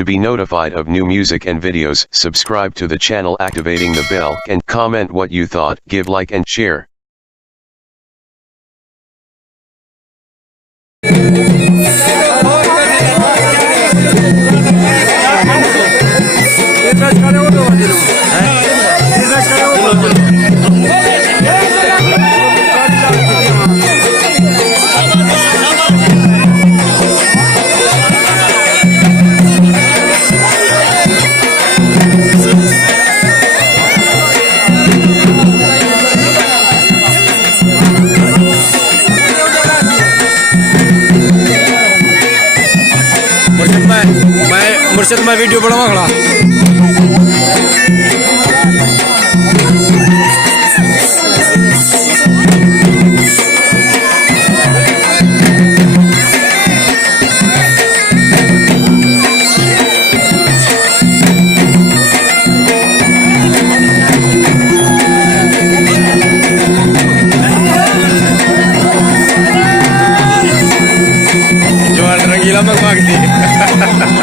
To be notified of new music and videos, subscribe to the channel activating the bell and comment what you thought, give like and share. मुर्शिद मैं video बनावा खड़ा जवान रंगीला मंगवाती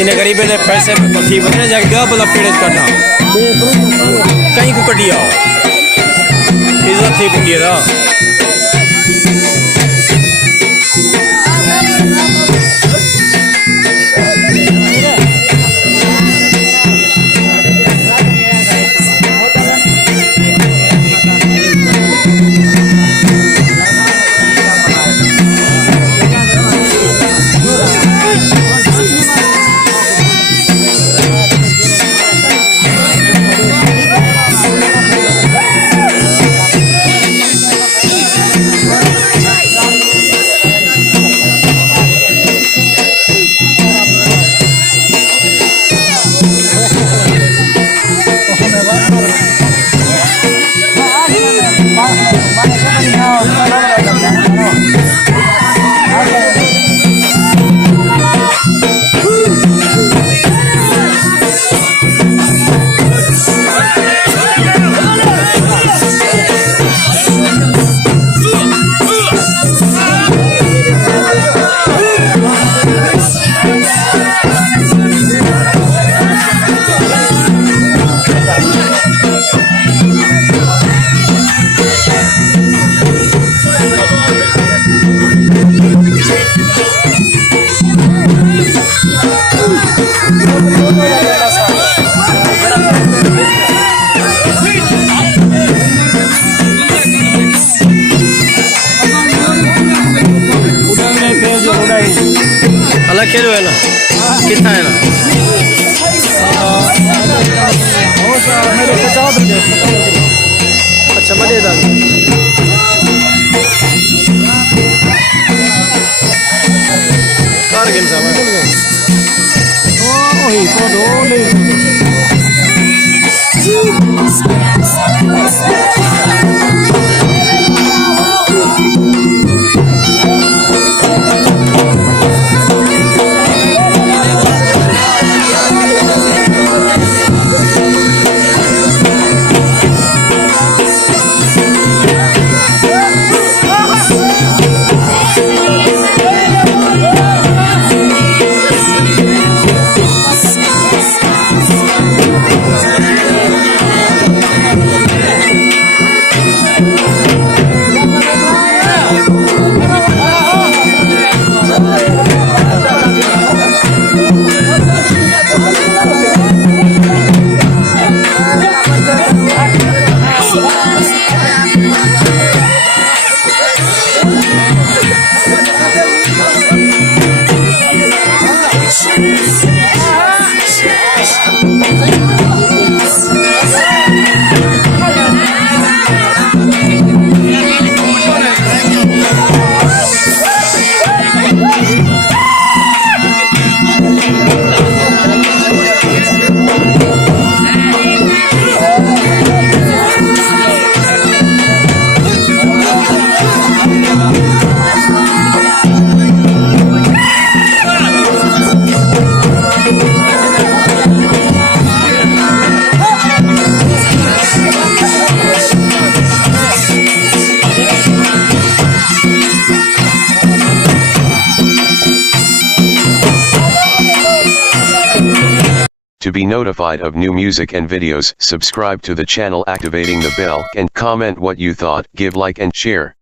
इन्हें गरीबे ने पैसे थी बने जाके गया बोला पेड़ करना कहीं को कटी आओ इज्जत थी पुंडिया दा अलग खेलो है ना कितना है ना अच्छा मजेदार कार गेम साहब To be notified of new music and videos, subscribe to the channel activating the bell and comment what you thought, give like and share.